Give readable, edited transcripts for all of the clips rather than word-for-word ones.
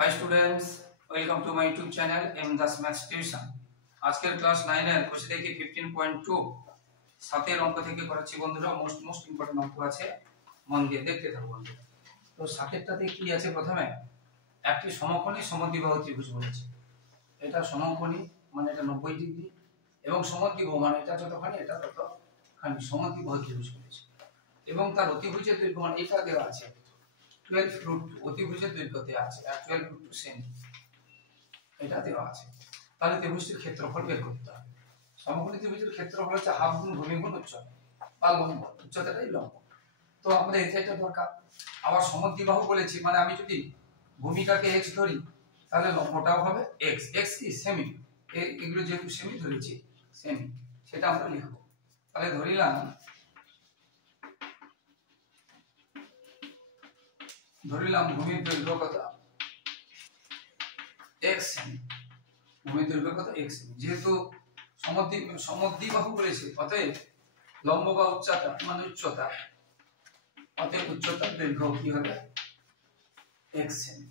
Hi students, welcome to my YouTube channel M Das Maths Tuition। আজকের class 9 এর question থেকে 15.2 সাতের অঙ্ক থেকে করাচ্ছি বন্ধুরা। মোস্ট ইম্পর্টেন্ট অঙ্ক আছে, মন দিয়ে দেখতে থাকো বন্ধুরা। তো সাতেরটাতে কি আছে, প্রথমে একটি সমকোণী সমদ্বিবাহু ত্রিভুজ বলেছে। এটা সমকোণী মানে এটা 90 ডিগ্রি, এবং সমদ্বিবাহু মানে এটা যতখানি এটা ততখানি, সমদ্বিবাহু ত্রিভুজ বলেছে। এবং তার অতিভুজের দৈর্ঘ্য মানে এটা দেওয়া আছে 12 √2, অতিভুজের দৈর্ঘ্য দেওয়া আছে 12 √2 সেমি, এটা দেওয়া আছে। তাহলে ত্রিভুজটির ক্ষেত্রফল বের করতে হবে। সমকোণী ত্রিভুজের ক্ষেত্রফল হচ্ছে হাফ গুণ ভূমি গুণ উচ্চতা বা লম্ব, উচ্চতাটাই লম্ব। তো আমাদের এটা দরকার। আবার সমদ্বিবাহু বলেছি মানে আমি যদি ভূমিটাকে x ধরি তাহলে লম্বটাও হবে x। x কি সেমি, এগুলো যেহেতু সেমি ধরেছি সেমি, সেটা আমরা লিখব। তাহলে ধরিলাম ভূমির দৈর্ঘ্য কত x সেমি, ভূমির দৈর্ঘ্য কত x সেমি। যেহেতু সমদ্বিবাহু বলেছে অতএব লম্ব বা উচ্চতা মানে উচ্চতা, অতএব উচ্চতার দৈর্ঘ্য কি হবে x সেমি।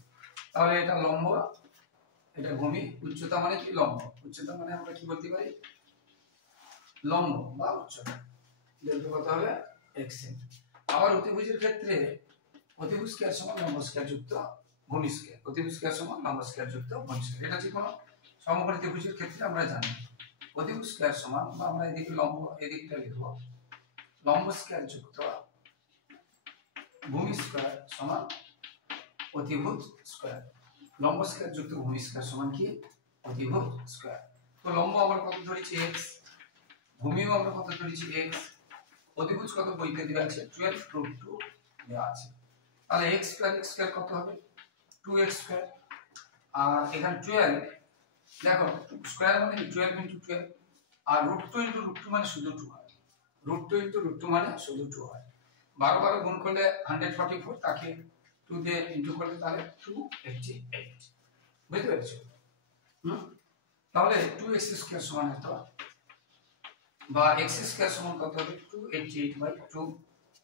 তাহলে এটা লম্ব, এটা ভূমি, উচ্চতা মানে কি লম্ব, উচ্চতা মানে আমরা কি বলতে পারি লম্ব বা উচ্চতা, দৈর্ঘ্য কত হবে x সেমি। আবার অতিভুজের ক্ষেত্রে অতিভুজ স্কয়ার সমান লম্ব স্কয়ার যুক্ত ভূমি স্কয়ার, অতিভুজ স্কয়ার সমান লম্ব স্কয়ার যুক্ত ভূমি স্কয়ার। এটা যে কোনো সমকোণী ত্রিভুজের ক্ষেত্রে আমরা জানি অতিভুজ স্কয়ার সমান, বা আমরা এদিকে লম্ব এদিকটা লিখব লম্ব স্কয়ার যুক্ত ভূমি স্কয়ার সমান অতিভুজ স্কয়ার। লম্ব স্কয়ার যুক্ত ভূমি স্কয়ার সমান কি অতিভুজ স্কয়ার। তো লম্ব আমরা কত ধরেছি x, ভূমিও আমরা কত ধরেছি x, অতিভুজ কত বইতে দেওয়া আছে 12 √2 দেওয়া আছে। তাহলে x স্কয়ার কত হবে 2x স্কয়ার। আর এখানে 12 দেখো স্কয়ার মানে 12 * 12, আর √2 * √2 মানে শুধু 2 হয়, √2 * √2 মানে শুধু 2 হয়। 12 12 গুণ করলে 144, তাকে 2 দিয়ে ইনটু করলে তাহলে 288, বুঝতে পেরেছো? তাহলে 2x স্কয়ার সমান এত, বা x স্কয়ার সমান কত হবে 288/2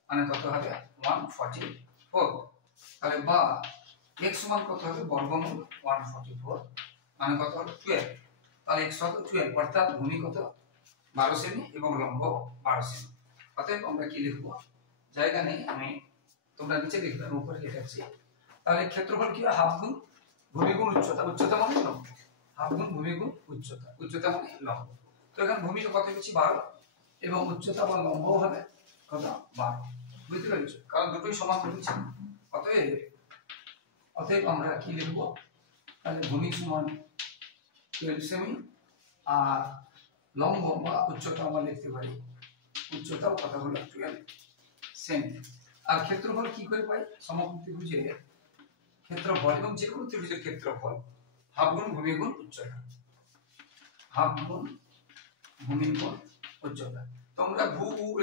মানে কত হবে 144। তাহলে বা x সমান কত হবে বর্গমূল 144 মানে কত হবে 12। তাহলে x কত 12, অর্থাৎ ভূমি কত 12 সেমি এবং লম্ব 12 সেমি। অতএব আমরা কি লিখব, জায়গা নেই, আমি তোমরা নিচে লিখবে, আমি উপরে লিখেছি। তাহলে ক্ষেত্রফল কি হাফ গুণ ভূমি গুণ উচ্চতা, উচ্চতা মানে লম্ব, হাফ গুণ ভূমি গুণ উচ্চতা, উচ্চতা মানে লম্ব। তো এখানে ভূমিটা কত পেয়েছি 12, এবং উচ্চতা বা লম্ব হবে কত 12, বুঝতে পেরেছো? কারণ দুটোই সমান রয়েছে। অতএব আমরা কি লিখব, তাহলে ভূমি সমান 12 সেমি, আর লম্ব বা উচ্চতা আমরা লিখতে পারি, উচ্চতাও কত হলো 12 সেমি। আর ক্ষেত্রফল কি করে পাই, সমকোণী ত্রিভুজের ক্ষেত্রফল এবং যে কোনো ত্রিভুজের ক্ষেত্রফল হাফ গুণ ভূমি গুণ উচ্চতা, হাফ গুণ ভূমি গুণ উচ্চতা। তোমরা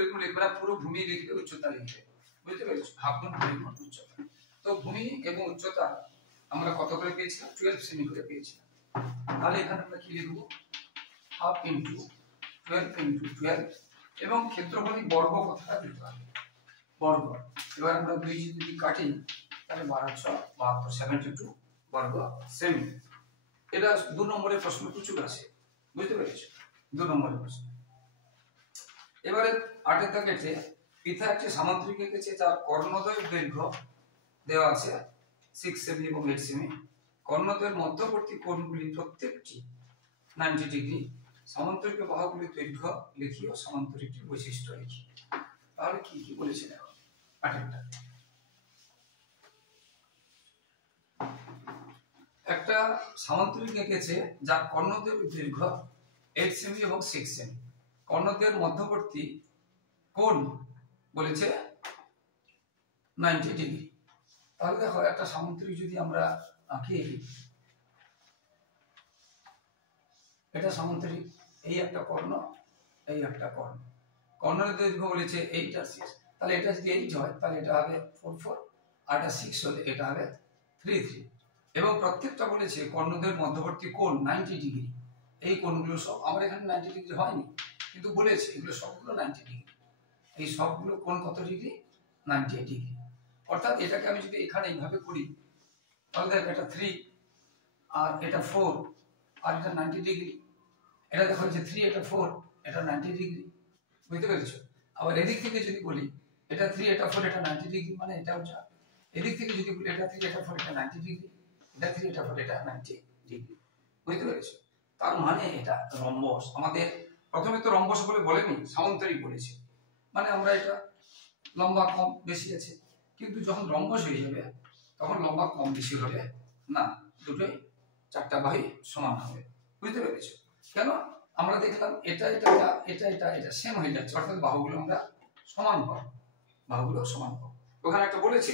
এরকম লিখবে না, পুরো ভূমি লিখবে উচ্চতা লিখবে, বুঝতে পেরেছো? হাফ গুণ ভূমি গুণ উচ্চতা। তো ভূমি এবং উচ্চতা আমরা কত করে পেয়েছিলাম 12 সেমি করে পেয়েছিলাম। তাহলে এখানে আমরা কি লিখব, হাফ ইনটু 12 ইনটু 12, এবং ক্ষেত্রফলই বর্গ কথাটা দিতে হবে, বর্গ। এবার আমরা 2 যদি কাটি তাহলে 12 6 72 72 বর্গ সেমি। এটা 2 নম্বরের প্রশ্ন প্রচুর আছে, বুঝতে পেরেছো? 2 নম্বরের প্রশ্ন। এবারে 8 এর দাগেতে পিতা একটি সামান্তরিক এঁকেছে যার কর্ণদ্বয়ের দৈর্ঘ্য দেওয়া আছে 6 সেমি এবং 8 সেমি। কর্ণদ্বয়ের মধ্যবর্তী কোণগুলি প্রত্যেকটি 90 ডিগ্রি। সামান্তরিক বাহুগুলির দৈর্ঘ্য লিখি ও সামান্তরিকটির বৈশিষ্ট্য লিখি। তাহলে কি কি বলেছে দেখো 8টা। একটা সামান্তরিক এঁকেছে যার কর্ণদ্বয়ের দৈর্ঘ্য 8 সেমি এবং 6 সেমি। কর্ণদ্বয়ের মধ্যবর্তী কোণ বলেছে 90 ডিগ্রি। তাহলে দেখো একটা সামান্তরিক যদি আমরা আঁকি, এটা সামান্তরিক, এই একটা কর্ণ, এই একটা কর্ণ, কর্ণের দৈর্ঘ্য বলেছে 8 আর 6। তাহলে এটা যদি 8 হয় তাহলে এটা হবে 4 4, আর এটা 6 হলে এটা হবে 3 3। এবং প্রত্যেকটা বলেছে কর্ণদ্বয়ের মধ্যবর্তী কোণ 90 ডিগ্রি। এই কোণগুলো সব, আমার এখানে 90 ডিগ্রি হয়নি কিন্তু বলেছে এগুলো সবগুলো 90 ডিগ্রি। এই সবগুলো কোণ কত ডিগ্রি 90 ডিগ্রি। অর্থাৎ এটাকে আমি যদি এখানে এইভাবে করি তাহলে দেখ এটা 3 আর এটা 4 আর এটা 90 ডিগ্রি, এটা দেখো যে 3 এটা 4 এটা 90 ডিগ্রি, বুঝতে পেরেছো? আবার এদিক থেকে যদি বলি এটা 3 এটা 4 এটা 90 ডিগ্রি, মানে এটাও যা। এদিক থেকে যদি বলি এটা 3 এটা 4 এটা 90 ডিগ্রি, এটা 3 এটা 4 এটা 90 ডিগ্রি, বুঝতে পেরেছো? তার মানে এটা রম্বস। আমাদের প্রথমে তো রম্বস বলে বলেনি, সামান্তরিক বলেছে, মানে আমরা এটা লম্বা কম বেশি আছে, কিন্তু যখন রম্বস হয়ে যাবে তখন লম্বা কম বেশি হবে না, দুটোই চারটা বাহু সমান হবে, বুঝতে পেরেছো? কেন? আমরা দেখলাম এটা এটা এটা এটা এটা সেম হয়ে যাচ্ছে, অর্থাৎ বাহুগুলো আমরা সমান পাবো, বাহুগুলো সমান পাবো। ওখানে একটা বলেছে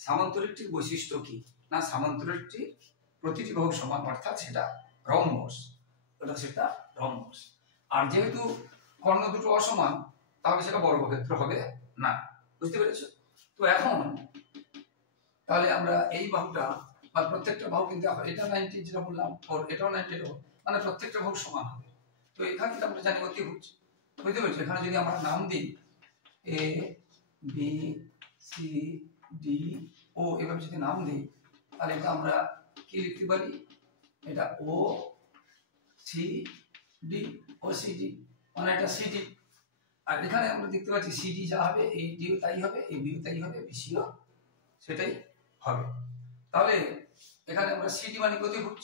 সামান্তরিকটির বৈশিষ্ট্য কি, না সামান্তরিকটির প্রতিটি বাহু সমান, অর্থাৎ সেটা রম্বস, ওটা সেটা রম্বস। আর যেহেতু কর্ণ দুটো অসমান, তাহলে সেটা বর্গক্ষেত্র হবে না, বুঝতে পেরেছো? তো এখন তাহলে আমরা এই বাহুটা বা প্রত্যেকটা বাহু কিন্তু এটা 90 যেটা বললাম, আর এটাও 90, এটাও, মানে প্রত্যেকটা বাহু সমান হবে। তো এখান থেকে আমরা জানি অতিভুজ, বুঝতে পেরেছো? এখানে যদি আমরা নাম দিই এ বি সি ডি ও, এভাবে যদি নাম দিই তাহলে এটা আমরা কি লিখতে পারি, এটা ও সি ডি, ও সি ডি, মানে এটা সিডি। আর এখানে আমরা দেখতে পাচ্ছি সিডি যা হবে এই ডিও তাই হবে, এই বিও তাই হবে, বিসিও সেটাই হবে। তাহলে এখানে আমরা সিডি মানে অতিভুজ,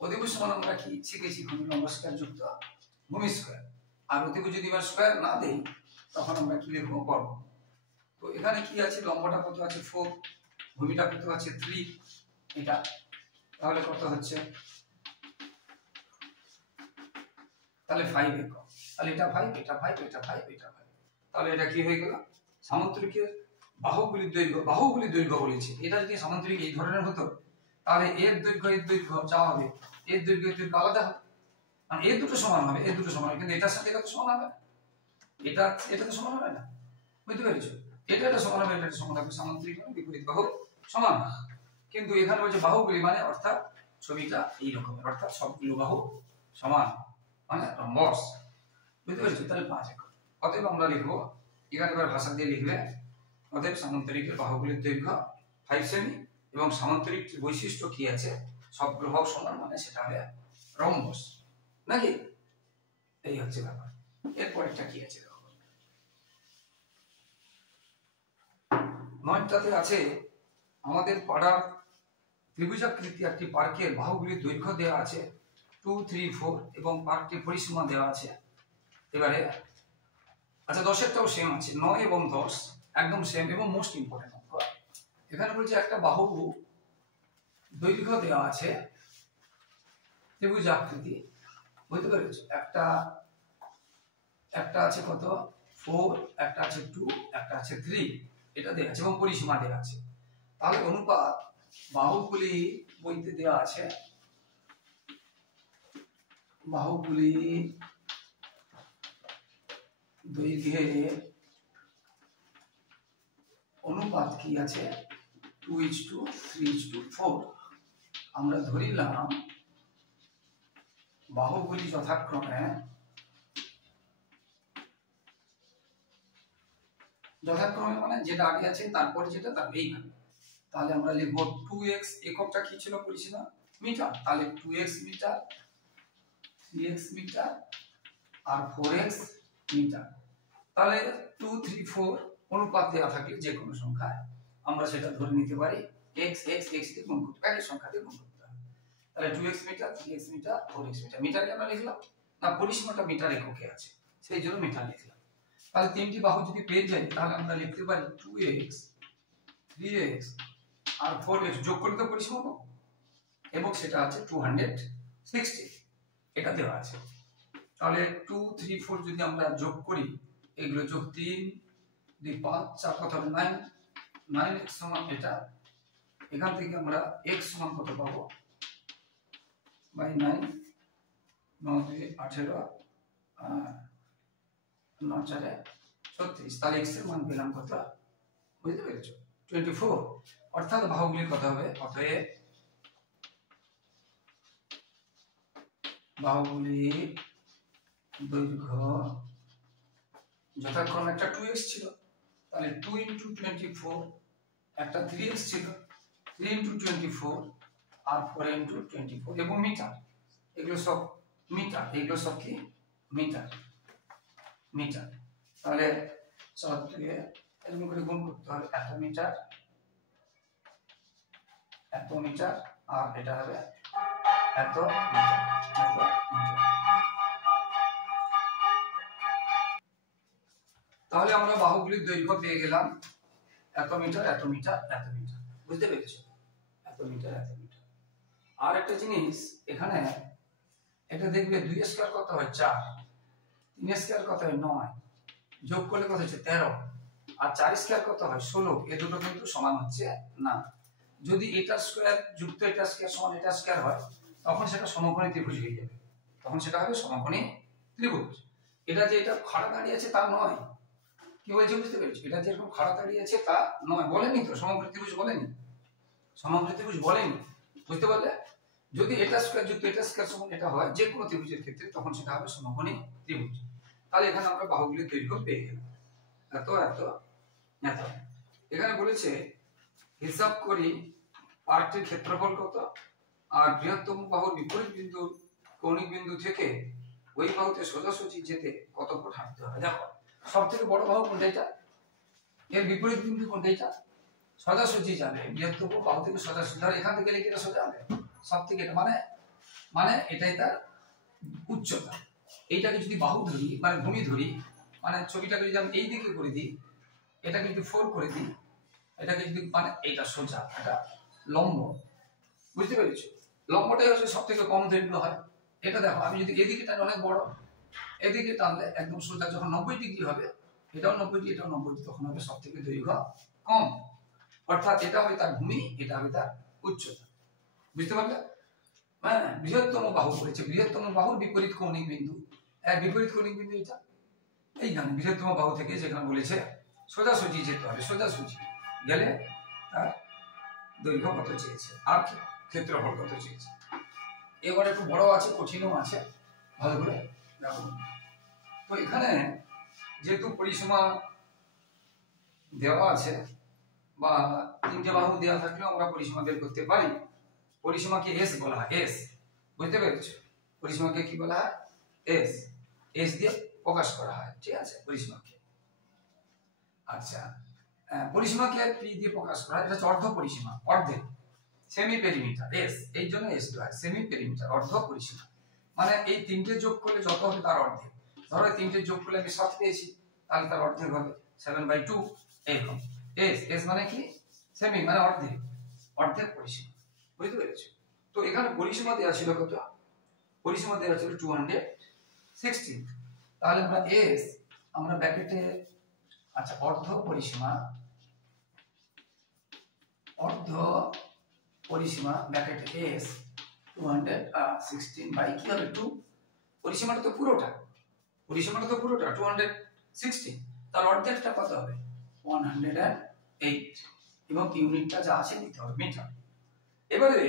অতিভুজ সমান আমরা কি শিখেছি, ভূমি লম্ব স্কয়ার যুক্ত ভূমি স্কয়ার। আর অতিভুজ যদি আমরা স্কয়ার না দেই তখন আমরা কি লিখবো, বর্গ। তো এখানে কি আছে, লম্বটা কত আছে 4, ভূমিটা কত আছে 3, এটা তাহলে কত হচ্ছে, তাহলে 5 একক, তাহলে এটা 5 এটা 5 এটা 5 এটা 5, তাহলে এটা কি হয়ে গেল সামান্তরিকের বাহুগুলির দৈর্ঘ্য। বাহুগুলির দৈর্ঘ্য বলেছে, এটা যদি সামান্তরিক এই ধরনের হতো তাহলে এর দৈর্ঘ্য যা হবে এর দৈর্ঘ্য আলাদা হবে, মানে এর দুটো সমান হবে, এর দুটো সমান হবে, কিন্তু এটার সাথে এটা তো সমান হবে না, এটা তো সমান হবে না, বুঝতে পেরেছো? এটা সমান হবে, এটা সমান হবে, সামান্তরিক মানে বিপরীত বাহু সমান। কিন্তু এখানে বলছে বাহুগুলি, মানে অর্থাৎ ছবিটা এই রকমের, অর্থাৎ সবগুলো বাহু সমান, মানে রম্বস, বুঝতে পেরেছো? তাহলে 5 একক। অতএব আমরা লিখবো, এখানে এবার ভাষা দিয়ে লিখবে, অতএব সামান্তরিকের বাহুগুলির দৈর্ঘ্য 5 সেমি এবং সামান্তরিক বৈশিষ্ট্য কি আছে, সবগুলো বাহু সমান, মানে সেটা হবে রম্বস, নাকি? এই হচ্ছে ব্যাপার। এরপরেরটা কি আছে দেখো, 9টাতে আছে আমাদের পাড়ার ত্রিভুজাকৃতি একটি পার্কের বাহুগুলির দৈর্ঘ্য দেওয়া আছে 2, 3, 4 এবং পার্কটির পরিসীমা দেওয়া আছে। এবারে আচ্ছা 10এরটাও সেম আছে, 9 এবং 10 একদম সেম এবং মোস্ট ইম্পর্টেন্ট অঙ্ক। এখানে বলছে একটা বাহু দৈর্ঘ্য দেওয়া আছে ত্রিভুজাকৃতি, বুঝতে পেরেছো? একটা আছে কত 4, একটা আছে 2, একটা আছে 3, এটা দেওয়া আছে এবং পরিসীমা দেওয়া আছে। তাহলে অনুপাত বাহুগুলি বইতে দেওয়া আছে, বাহুগুলি দৈর্ঘ্যের অনুপাত কি আছে 2:3:4। আমরা ধরিলাম বাহুগুলি যথাক্রমে মানে যেটা আগে আছে তারপরে যেটা তার এইভাবে, তাহলে আমরা লিখব 2x এককটা কি ছিল, পরিসীমা মিটার, তাহলে 2x মিটার, 3x মিটার আর 4x মিটার। তাহলে 2, 3, 4 অনুপাত দেওয়া থাকলে যে কোনো সংখ্যা আমরা সেটা ধরে নিতে পারি x দিয়ে গুণ করতে, একই সংখ্যা দিয়ে গুণ করতে হবে। তাহলে 2x metre, 3x metre, 4x metre. Metre কেন লিখলাম, না পরিসীমাটা মিটার এককে আছে সেই জন্য মিটার লিখলাম। তাহলে তিনটি বাহু যদি পেয়ে যাই তাহলে আমরা লিখতে পারি 2x, 3x আর 4x যোগ করে তো পরিসীমা পাবো, এবং সেটা আছে 260, এটা দেওয়া আছে। তাহলে 2, 3, 4 যদি আমরা যোগ করি, এগুলো যোগ 3, 2, 5, 4 কত হবে 9, 9x সমান এটা, এখান থেকে আমরা x সমান কত পাবো বাই 9, 9 2 18, 9 4 36, তাহলে x এর মান পেলাম কত, বুঝতে পেরেছো 24। অর্থাৎ বাহুগুলির কথা হবে, অতএব বাহুগুলির দৈর্ঘ্য যথাক্রমে একটা 2x ছিল, তাহলে 2 × 24, একটা 3x ছিল 3 × 24 আর 4 ইন্টু 24 এবং মিটার, এগুলো সব মিটার, এগুলো সব কি মিটার মিটার। তাহলে সব থেকে এরকম করে গুণ করতে হবে, এত মিটার আর এটা হবে এত মিটার। তাহলে আমরা বাহুগুলির দৈর্ঘ্য পেয়ে গেলাম এত মিটার, বুঝতে পেরেছো? এত মিটার। আর একটা জিনিস এখানে, এটা দেখবে 2 স্কয়ার কত হয় 4, 3 স্কয়ার কত হয় 9, যোগ করলে কত হচ্ছে 13, আর 4 স্কয়ার কত হয় 16। এ দুটো কিন্তু সমান হচ্ছে না। যদি এটা স্কয়ার যুক্ত এটা স্কয়ার সমান এটা স্কয়ার হয়, তখন সেটা সমকোণী ত্রিভুজ হয়ে যাবে, তখন সেটা হবে সমকোণী ত্রিভুজ। এটা যে এটা খাড়া দাঁড়িয়ে আছে তা নয়, কি বলছে বুঝতে পেরেছো? এটা যে এরকম খাড়া দাঁড়িয়ে আছে তা নয়, বলেনি তো সমকোণী ত্রিভুজ, বলেনি, বুঝতে পারলে? যদি এটা স্কয়ার যুক্ত এটা স্কয়ার সমান এটা হয় যে কোনো ত্রিভুজের ক্ষেত্রে, তখন সেটা হবে সমকোণী ত্রিভুজ। তাহলে এখানে আমরা বাহুগুলির দৈর্ঘ্য পেয়ে গেলাম এত। এখানে বলেছে হিসাব করি পার্কটির ক্ষেত্রফল কত, আর বৃহত্তম বাহুর বিপরীত বিন্দু কৌণিক বিন্দু থেকে ওই বাহুতে সোজাসুজি যেতে কত ফুট হাঁটতে হবে। দেখো সবথেকে বড় বাহু কোনটা, এটা, এর বিপরীত বিন্দু কোনটা, এটা সোজাসুজি যাবে, বৃহত্তম বাহু থেকে সোজাসুজি, ধর এখান থেকে গেলে কি এটা সোজা যাবে? সবথেকে এটা মানে এটাই তার উচ্চতা। এইটাকে যদি বাহু ধরি মানে ভূমি ধরি, মানে ছবিটাকে যদি আমি এই দিকে করে দিই, এটাকে যদি 4 করে দিই, এটাকে যদি মানে এটা সোজা, এটা লম্ব, বুঝতে পেরেছো? লম্বটাই হচ্ছে সবথেকে কম দৈর্ঘ্য হয়। এটা দেখো আমি যদি এদিকে টানি অনেক বড়, এদিকে টানলে একদম সোজা যখন 90 ডিগ্রি হবে, এটাও 90 ডিগ্রি এটাও 90 ডিগ্রি, তখন হবে সবথেকে দৈর্ঘ্য কম। অর্থাৎ এটা হবে তার ভূমি, এটা হবে তার উচ্চতা, বুঝতে পারলে? হ্যাঁ, বৃহত্তম বাহু বলেছে, বৃহত্তম বাহুর বিপরীত কৌণিক বিন্দু, বিপরীত কৌণিক বিন্দু এটা এইখানে বৃহত্তম বাহু থেকে, যেখানে বলেছে সোজাসুজি যেতে হবে, সোজাসুজি গেলে তার দৈর্ঘ্য কত চেয়েছে আর ক্ষেত্রফল কত চেয়েছে। এবার একটু বড় আছে, কঠিনও আছে, ভালো করে দেখো। তো এখানে যেহেতু পরিসীমা দেওয়া আছে বা 3টে বাহু দেওয়া থাকলেও আমরা পরিসীমা বের করতে পারি। পরিসীমাকে এস বলা হয়, এস, বুঝতে পেরেছো? পরিসীমাকে কি বলা হয়? এস দিয়ে প্রকাশ করা হয়, ঠিক আছে পরিসীমাকে। আচ্ছা, পরিসীমাকে পি দিয়ে প্রকাশ করা হয়, এটা হচ্ছে অর্ধ পরিসীমা, অর্ধেক, সেমি পেরিমিটার। এস এই জন্য এস দেওয়া হয়, সেমি পেরিমিটার, অর্ধ পরিসীমা। মানে এই 3টে যোগ করলে যত হবে তার অর্ধেক। ধরো 3টে যোগ করলে আমি 7 পেয়েছি, তাহলে তার অর্ধেক হবে 7/2 এরকম। এস মানে কি? সেমি মানে অর্ধেক পরিসীমা, বুঝতে পেরেছো? তো এখানে পরিসীমা দেওয়া ছিল কত? পরিসীমা দেওয়া ছিল 216। তাহলে আমরা এস আমরা ব্র্যাকেটে, আচ্ছা অর্ধ পরিসীমা ব্র্যাকেটে এস 216 বাই কি হবে 2, পরিসীমাটা তো পুরোটা 216, তার অর্ধেকটা কত হবে 108, এবং ইউনিটটা যা আছে নিতে হবে মিটার। এবারে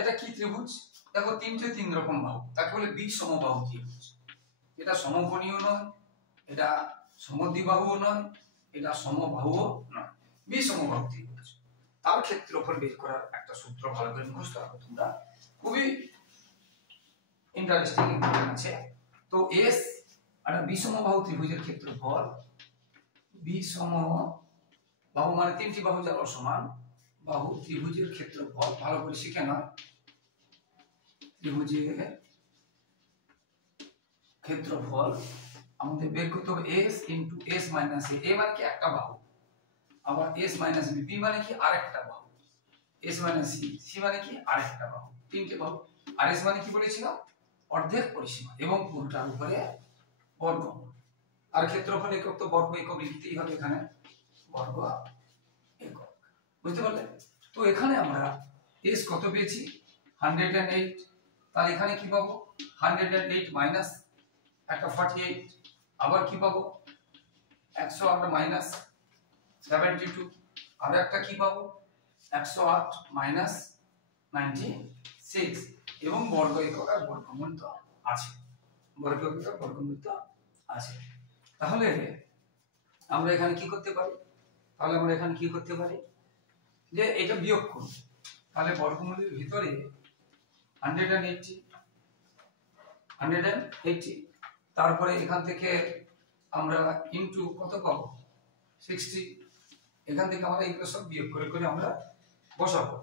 এটা কি ত্রিভুজ? দেখো 3 রকম বাহু, তাকে বলে বিষমবাহু ত্রিভুজ। এটা সমকোণীয় নয়, এটা সমদ্বিবাহুও নয়, এটা সমবাহুও নয়, বিষমবাহু ত্রিভুজ। তার ক্ষেত্রফল বের করার একটা সূত্র ভালো করে মুখস্থ রাখো তোমরা, খুবই ইন্টারেস্টিং আছে। তো এস আর বিষমবাহু ত্রিভুজের ক্ষেত্রফল, বিষমবাহু মানে 3টি বাহু যার সমান বাহু ত্রিভুজের ক্ষেত্রফল, ভালো করে শিখে নাও। ত্রিভুজের ক্ষেত্রফল আমাদের বের করতে হবে s into s minus a মানে কি একটা বাহু, আবার s মাইনাস b মানে কি আরেকটা বাহু, s মাইনাস c মানে কি আরেকটা বাহু, 3টে বাহু। আর s মানে কি বলেছিলাম? অর্ধেক পরিসীমা, এবং পুরোটার উপরে বর্গমূল। আর ক্ষেত্রফল একক তো বর্গ একক লিখতেই হবে, এখানে বর্গ একক, বুঝতে পারলে? তো এখানে আমরা s কত পেয়েছি 108, তাহলে এখানে কি পাবো 108 মাইনাস একটা 48, আবার কি পাবো 108 মাইনাস 72, আর একটা কি পাবো 108 মাইনাস 96, এবং বর্গ একক আর বর্গমূল তো আছে, বর্গ একক আর বর্গমূল তো আছে। তাহলে আমরা এখানে কি করতে পারি? যে এটা বিয়োগ করব, তাহলে বর্গমূলের ভিতরে 180 তারপরে এখান থেকে আমরা ইনটু কত পাবো 60, এখান থেকে আমরা এগুলো সব বিয়োগ করে করে আমরা বসাবো,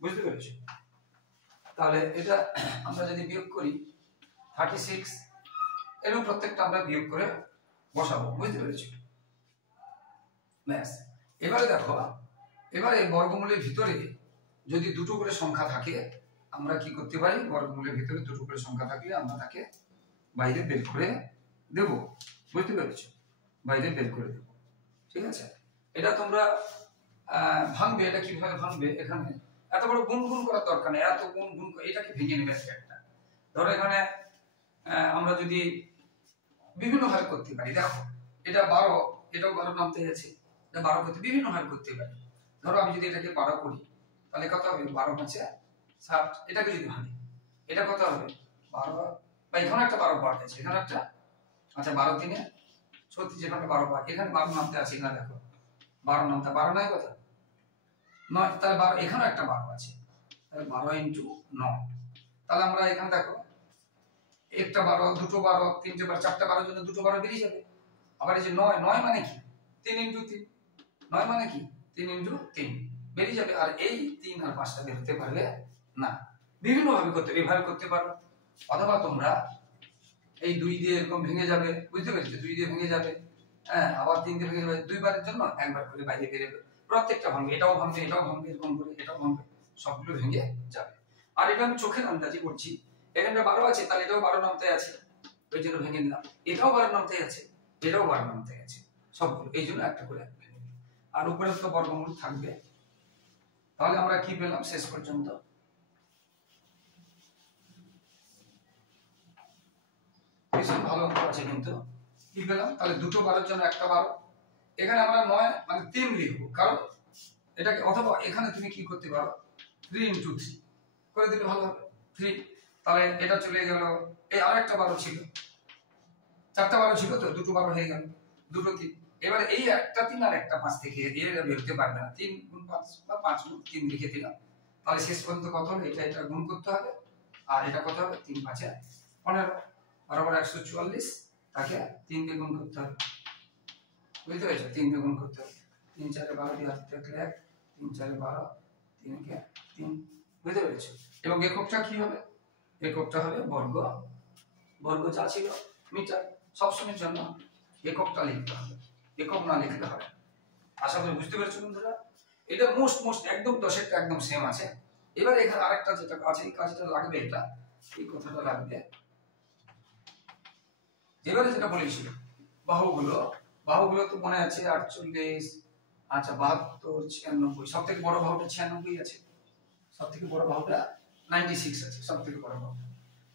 বুঝতে পেরেছো? তাহলে এটা আমরা যদি বিয়োগ করি 36, এরকম প্রত্যেকটা আমরা বিয়োগ করে বসাবো, বুঝতে পেরেছো? ব্যাস। এবারে দেখো, এবারে বর্গমূলের ভিতরে যদি দুটো করে সংখ্যা থাকে আমরা কি করতে পারি, বর্গমূলের ভিতরে দুটো করে সংখ্যা থাকলে আমরা তাকে বাইরে বের করে দেব, বুঝতে পেরেছো? বাইরে বের করে দেব, ঠিক আছে? এটা তোমরা ভাঙবে, এটা কিভাবে ভাঙবে, এখানে এত বড় গুণ গুণ করার দরকার নেই, এত গুণ গুণ এটাকে ভেঙে নেবে একটা। ধরো এখানে আমরা যদি বিভিন্ন ভাবে করতে পারি, দেখো এটা 12, এটাও 12 নামতে আছে, এটা 12 করতে বিভিন্ন ভাবে করতে পারি। ধরো আমি যদি এটাকে 12 করি তাহলে কত হবে, 12 হচ্ছে 60, এটাকে যদি ভাঙি এটা কত হবে 12, বা এখানে একটা 12 পাওয়া গেছে, এখানে একটা, আচ্ছা 12 3 36, এখানে 12 পাওয়া, এখানে 12 নামতে আছে, এখানে দেখো 12 নামতে, 12 নয় কথা 9, তাহলে 12, এখানে একটা 12 আছে, তাহলে 12 ইনটু 9, তাহলে আমরা এখানে দেখো একটা 12, দুটো 12, তিনটে 12, চারটা 12 জন্য দুটো 12 বেরিয়ে যাবে। আবার এই যে 9, 9 মানে কি 3 ইনটু 3, 9 মানে কি 3 ইনটু 3 বেরিয়ে যাবে। আর এই 3 আর 5টা বের হতে পারবে না। বিভিন্ন ভাবে করতে, এভাবে করতে পারো, অথবা তোমরা এই 2 দিয়ে এরকম ভেঙে যাবে, বুঝতে পেরেছো? 2 দিয়ে ভেঙে যাবে, হ্যাঁ, আবার 3 দিয়ে ভেঙে যাবে, দুইবারের জন্য একবার করে বাইরে বেরোবে, প্রত্যেকটা ভাঙবে, এটাও ভাঙবে, এটাও ভাঙবে, এরকম করে এটাও ভাঙবে, সবগুলো ভেঙে যাবে। আর এটা আমি চোখের আন্দাজি করছি, এখানে 12 আছে, তাহলে এটাও 12 নামতে আছে, ওই জন্য ভেঙে নিলাম, এটাও 12 নামতে আছে, এটাও 12 নামতে আছে, সবগুলো এই জন্য একটা করে ভেঙে নিলাম। আর উপরে তো বর্গমূল থাকবে। তাহলে আমরা কি পেলাম শেষ পর্যন্ত, ভীষণ ভালো অঙ্ক আছে কিন্তু, কি পেলাম, তাহলে দুটো 12 জন্য একটা 12, এখানে আমরা 9 মানে 3 লিখবো, কারণ এটাকে, অথবা এখানে তুমি কি করতে পারো 3 ইনটু 3 করে দিলে ভালো হবে, 3, তাহলে এটা চলে গেল, এই আরেকটা 12 ছিল, চারটা 12 ছিল, তো দুটো 12 হয়ে গেল, দুটো 3, এবারে এই একটা 3 আর একটা 5 থেকে এর বের হতে পারবে না, 3 গুণ 5 বা 5 গুণ 3 লিখে দিলাম, তাহলে শেষ পর্যন্ত কত হলো, এটা গুণ করতে হবে, আর এটা কত হবে 3 5 15, বরাবর 144, তাকে 3 দিয়ে গুণ করতে হবে, বুঝতে পেরেছো? 3 দিয়ে গুণ করতে হবে, 3 4 12 দিয়ে হাতে থাকলে 1, 3 4 12, 3 কে 3, বুঝতে পেরেছো? এবং এককটা কি হবে, এককটা হবে বর্গ, বর্গ যা ছিল মিটার, সবসময়ের জন্য এককটা লিখতে হবে, একক না লিখতে হবে। আশা করি বুঝতে পেরেছো বন্ধুরা? এটা মোস্ট একদম 10এরটা একদম সেম আছে। এবার এখানে আরেকটা যেটা আছে, এই কাজটা লাগবে, এটা এই কথাটা লাগবে। এবারে যেটা বলেছিল বাহুগুলো তো মনে আছে 48, আচ্ছা 72, 96, সব থেকে বড় বাহুটা 96 আছে, সব থেকে বড় বাহুটা 96 আছে, সব থেকে বড় বাহু,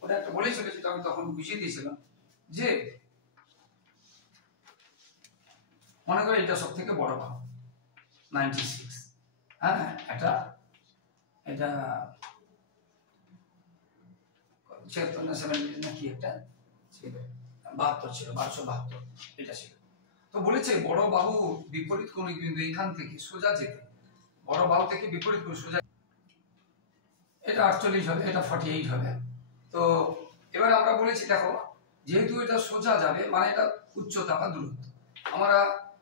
ওটা একটা বলেছিল, যেটা আমি তখন বুঝিয়ে দিয়েছিলাম, যে মনে করে এটা সব থেকে বড় বাহু 96, হ্যাঁ, এটা 76 না 70 না কি একটা ছিল, 72 ছিল, 1272 এটা ছিল। তো বলেছে বড় বাহু বিপরীত কোণিক বিন্দু এখান থেকে সোজা যেতে, বড় বাহু থেকে বিপরীত কোণ সোজা, এটা 48 হবে, এটা 48 হবে। তো এবার আমরা বলেছি দেখো, যেহেতু এটা সোজা যাবে মানে এটা উচ্চতা বা দূরত্ব, আমরা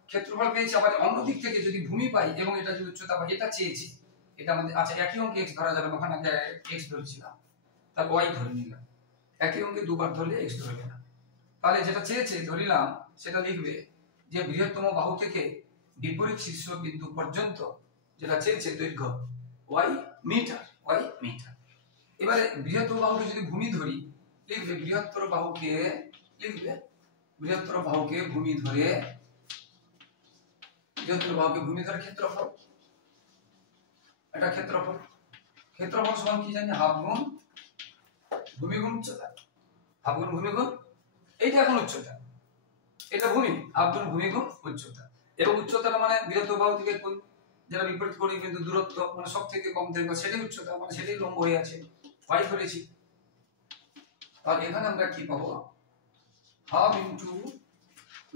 ক্ষেত্রফল পেয়েছি, আবার অন্য দিক থেকে যদি ভূমি পাই এবং এটা যদি উচ্চতা পাই, এটা চেয়েছি, এটা আমাদের, আচ্ছা একই অঙ্কে x ধরা যাবে, ওখানে x ধরেছিলাম, তার y ধরে নিলাম, একই অঙ্কে দুবার ধরলে x ধরবে না, তাহলে যেটা চেয়েছে ধরিলাম সেটা লিখবে যে বৃহত্তম বাহু থেকে বিপরীত শীর্ষ বিন্দু পর্যন্ত যেটা চেয়েছে দৈর্ঘ্য y মিটার, এবারে বৃহত্তর বাহুকে যদি ভূমি ধরি, লিখবে বৃহত্তর বাহুকে ভূমি ধরে, ক্ষেত্রফল, এটা ক্ষেত্রফল সমান কি জানি, হাফ গুণ ভূমি গুণ উচ্চতা, হাফ গুণ ভূমি গুণ, এইটা এখন উচ্চতা, এটা ভূমি, হাফ গুণ ভূমি গুণ উচ্চতা, এবং উচ্চতাটা মানে বৃহত্তর বাহু থেকে কোণ যেটা বিপরীত কোণে কিন্তু দূরত্ব মানে সব থেকে কম দৈর্ঘ্য, সেটাই উচ্চতা, মানে সেটাই লম্ব হয়ে আছে, y ধরেছি। তাহলে এখানে আমরা কি পাবো, হাফ ইনটু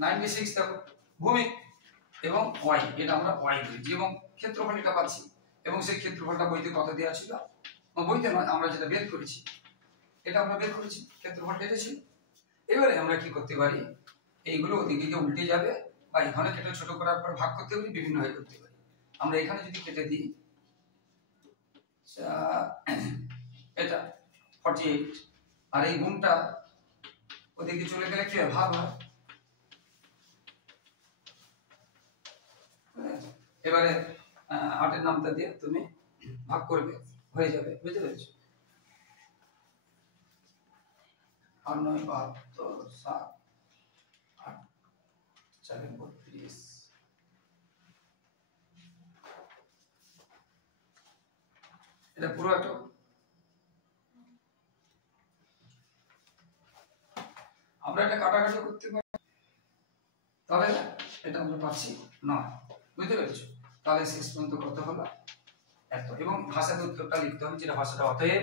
96, দেখো ভূমি এবং y, এটা আমরা y ধরেছি, এবং ক্ষেত্রফল এটা পাচ্ছি, এবং সেই ক্ষেত্রফলটা বইতে কত দেওয়া ছিল, বইতে নয় আমরা যেটা বের করেছি, এটা আমরা বের করেছি, ক্ষেত্রফলটা এটা ছিল। এবারে আমরা কি করতে পারি, এইগুলো ওদিকে উল্টে যাবে, বা এখানে কেটে ছোট করার পর ভাগ করতে পারি, বিভিন্ন ভাবে করতে পারি। আমরা এখানে যদি কেটে দিই এটা 48, আর এই গুণটা ওদিকে চলে গেলে কি ভাগ হয়। এবারে 8 এর নামটা দিয়ে তুমি ভাগ করবে, হয়ে যাবে, বুঝতে পেরেছো? 8 9 72 7 8 4 32, এটা পুরো একটা আমরা এটা কাটাকাটি করতে পারি, তাহলে এটা আমরা পাচ্ছি 9, বুঝতে পেরেছো? তাহলে শেষ পর্যন্ত কত হলো এত। এবং ভাষাতে উত্তরটা লিখতে হবে, যেটা ভাষাটা অতএব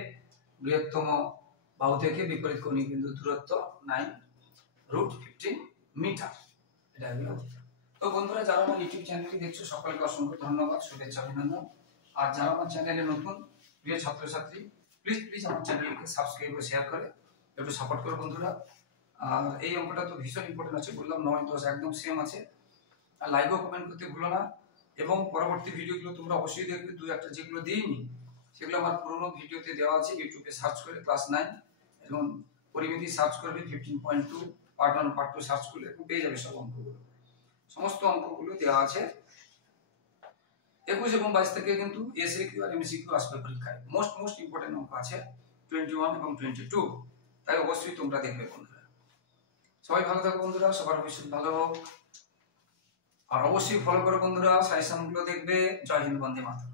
বৃহত্তম বাহু থেকে বিপরীত কোণীয় বিন্দু দূরত্ব 9√15 মিটার, এটা হলো। তো বন্ধুরা, যারা আমার ইউটিউব চ্যানেলটি দেখছো সকলকে অসংখ্য ধন্যবাদ, শুভেচ্ছা, অভিনন্দন। আর যারা আমার চ্যানেলে নতুন প্রিয় ছাত্রছাত্রী, প্লিজ আমার চ্যানেলকে সাবস্ক্রাইব ও শেয়ার করে একটু সাপোর্ট করো বন্ধুরা। আর এই অঙ্কটা তো ভীষণ ইম্পর্টেন্ট আছে, বললাম 9 10 একদম সেম আছে। আর লাইক ও কমেন্ট করতে ভুলো না। এবং পরবর্তী ভিডিওগুলো তোমরা অবশ্যই দেখবে, দুই একটা যেগুলো দিইনি সেগুলো আমার পুরনো ভিডিওতে দেওয়া আছে, ইউটিউবে সার্চ করে ক্লাস 9 এবং পরিমিতি সার্চ করবে 15.2 পার্ট 1 পার্ট 2 সার্চ করলে পেয়ে যাবে সব অঙ্কগুলো, সমস্ত অঙ্কগুলো দেওয়া আছে। 21 এবং 22 থেকে কিন্তু এসএকিউ আর এমসিকিউ আসবে পরীক্ষায়, মোস্ট ইম্পর্টেন্ট অঙ্ক আছে 21 এবং 22, তাই অবশ্যই তোমরা দেখবে বন্ধুরা। সবাই ভালো থাকো বন্ধুরা, সবার ভবিষ্যৎ ভালো হোক। আর অবশ্যই ফলো করো বন্ধুরা, সাজেশনগুলো দেখবে। জয় হিন্দ, বন্দে মাতরম।